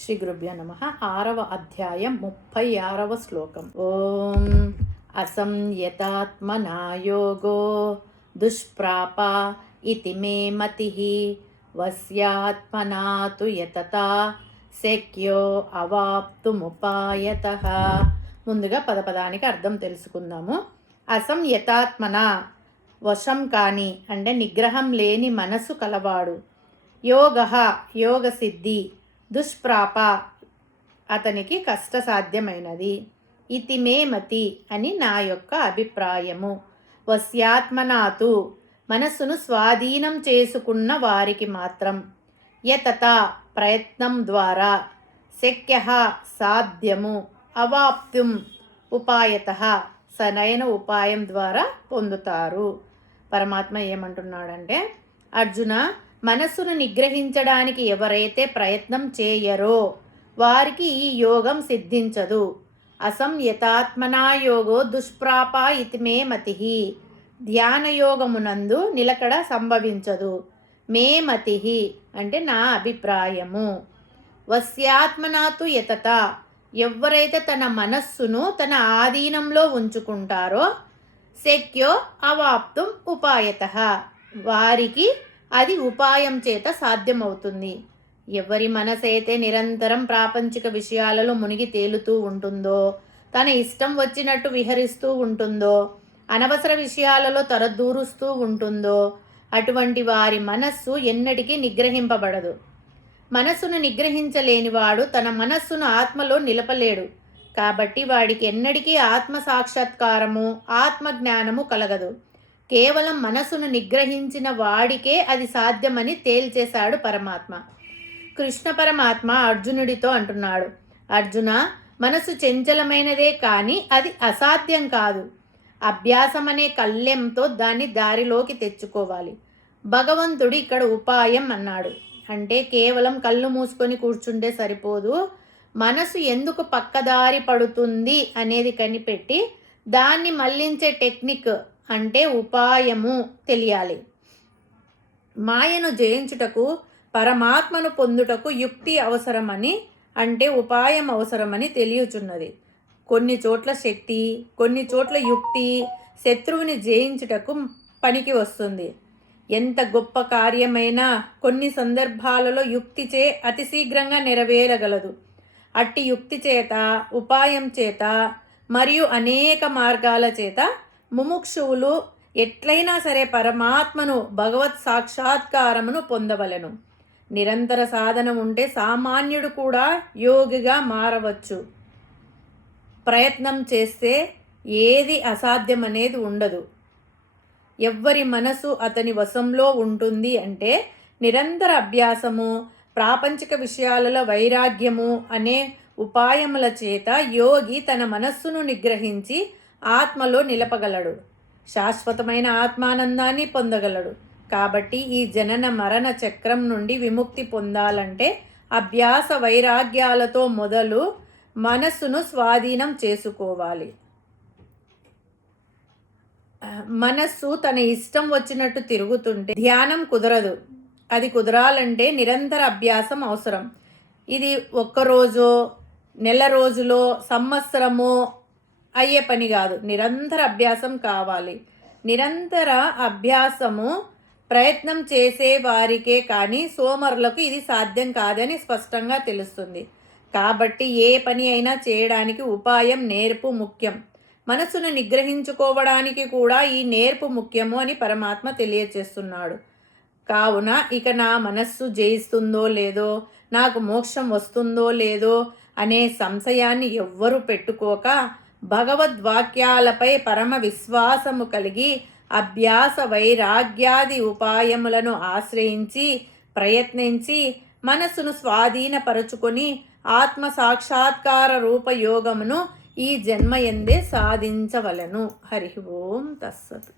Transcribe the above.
శ్రీ గురుభ్యో నమః. 6వ అధ్యాయం 36వ శ్లోకం. ఓం అసంయతాత్మనా యోగో దుష్ప్రాప ఇతి మే మతిః వస్యాత్మనా తు యతతా శక్యో అవాప్తుముపాయతః. ముందుగా పదపదానికి అర్థం తెలుసుకుందాము. అసంయతాత్మన వశం కాని అంటే నిగ్రహం లేని మనసు కలవాడు. యోగ సిద్ధి. దుష్ప్రాప అతనికి కష్టసాధ్యమైనది. ఇతి మే మతి అని నా యొక్క అభిప్రాయము. వస్యాత్మనాతు మనస్సును స్వాధీనం చేసుకున్న వారికి మాత్రం యతత ప్రయత్నం ద్వారా శక్య సాధ్యము అవాప్తుం ఉపాయత సరైన ఉపాయం ద్వారా పొందుతారు. పరమాత్మ ఏమంటున్నాడంటే, అర్జున, మనస్సును నిగ్రహించడానికి ఎవరైతే ప్రయత్నం చేయరో వారికి ఈ యోగం సిద్ధించదు. అసంయతాత్మనా యోగో దుష్ప్రాప ఇతి మే మతిః. ధ్యానయోగమునందు నిలకడ సంభవించదు. మే మతిః అంటే నా అభిప్రాయము. వస్యాత్మనాతు యతత ఎవరైతే తన మనస్సును తన ఆధీనంలో ఉంచుకుంటారో శక్యో అవాప్తుం ఉపాయతః వారికి అది ఉపాయం చేత సాధ్యమవుతుంది. ఎవరి మనసైతే నిరంతరం ప్రాపంచిక విషయాలలో మునిగి తేలుతూ ఉంటుందో, తన ఇష్టం వచ్చినట్టు విహరిస్తూ ఉంటుందో, అనవసర విషయాలలో తరదూరుస్తూ ఉంటుందో, అటువంటి వారి మనస్సు ఎన్నటికీ నిగ్రహింపబడదు. మనస్సును నిగ్రహించలేనివాడు తన మనస్సును ఆత్మలో నిలపలేడు. కాబట్టి వాడికి ఎన్నటికీ ఆత్మ సాక్షాత్కారము, ఆత్మజ్ఞానము కలగదు. కేవలం మనసును నిగ్రహించిన వాడికే అది సాధ్యమని తేల్చేశాడు పరమాత్మ. కృష్ణ పరమాత్మ అర్జునుడితో అంటున్నాడు, అర్జున, మనసు చంచలమైనదే కానీ అది అసాధ్యం కాదు. అభ్యాసం అనే కళ్లెంతో దాన్ని దారిలోకి తెచ్చుకోవాలి. భగవంతుడు ఇక్కడ ఉపాయం అన్నాడు. అంటే కేవలం కళ్ళు మూసుకొని కూర్చుంటే సరిపోదు. మనసు ఎందుకు పక్కదారి పడుతుంది అనేది కనిపెట్టి దాన్ని మళ్లించే టెక్నిక్ అంటే ఉపాయము తెలియాలి. మాయను జయించుటకు, పరమాత్మను పొందుటకు యుక్తి అవసరమని అంటే ఉపాయం అవసరమని తెలియచున్నది. కొన్ని చోట్ల శక్తి, కొన్ని చోట్ల యుక్తి శత్రువుని జయించుటకు పనికి వస్తుంది. ఎంత గొప్ప కార్యమైనా కొన్ని సందర్భాలలో యుక్తిచే అతి శీఘ్రంగా నెరవేరగలదు. అట్టి యుక్తి చేత, ఉపాయం చేత మరియు అనేక మార్గాల చేత ముముక్షువులు ఎట్లయినా సరే పరమాత్మను, భగవత్ సాక్షాత్కారమును పొందవలెను. నిరంతర సాధన ఉంటే సామాన్యుడు కూడా యోగిగా మారవచ్చు. ప్రయత్నం చేస్తే ఏది అసాధ్యం అనేది ఉండదు. ఎవ్వరి మనసు అతని వశంలో ఉంటుంది అంటే నిరంతర అభ్యాసము, ప్రాపంచిక విషయాలలో వైరాగ్యము అనే ఉపాయముల చేత యోగి తన మనస్సును నిగ్రహించి ఆత్మలో నిలపగలడు. శాశ్వతమైన ఆత్మానందాన్ని పొందగలడు. కాబట్టి ఈ జనన మరణ చక్రం నుండి విముక్తి పొందాలంటే అభ్యాస వైరాగ్యాలతో మొదలు మనస్సును స్వాధీనం చేసుకోవాలి. మనస్సు తన ఇష్టం వచ్చినట్టు తిరుగుతుంటే ధ్యానం కుదరదు. అది కుదరాలంటే నిరంతర అభ్యాసం అవసరం. ఇది ఒక్కరోజో, నెల రోజులో, సంవత్సరమో అయ్యే పని కాదు. నిరంతర అభ్యాసం కావాలి. నిరంతర అభ్యాసము ప్రయత్నం చేసే వారికే కానీ సోమరులకు ఇది సాధ్యం కాదని స్పష్టంగా తెలుస్తుంది. కాబట్టి ఏ పని అయినా చేయడానికి ఉపాయం, నేర్పు ముఖ్యం. మనసును నిగ్రహించుకోవడానికి కూడా ఈ నేర్పు ముఖ్యము అని పరమాత్మ తెలియచేస్తున్నాడు. కావున ఇక నా మనస్సు జయిస్తుందో లేదో, నాకు మోక్షం వస్తుందో లేదో అనే సంశయాన్ని ఎవ్వరూ పెట్టుకోక భగవద్వాక్యాలపై పరమ విశ్వాసము కలిగి అభ్యాస వైరాగ్యాది ఉపాయములను ఆశ్రయించి ప్రయత్నించి మనస్సును స్వాధీనపరుచుకొని ఆత్మ సాక్షాత్కార రూపయోగమును ఈ జన్మయందే సాధించవలెను. హరి ఓం తస్సత్.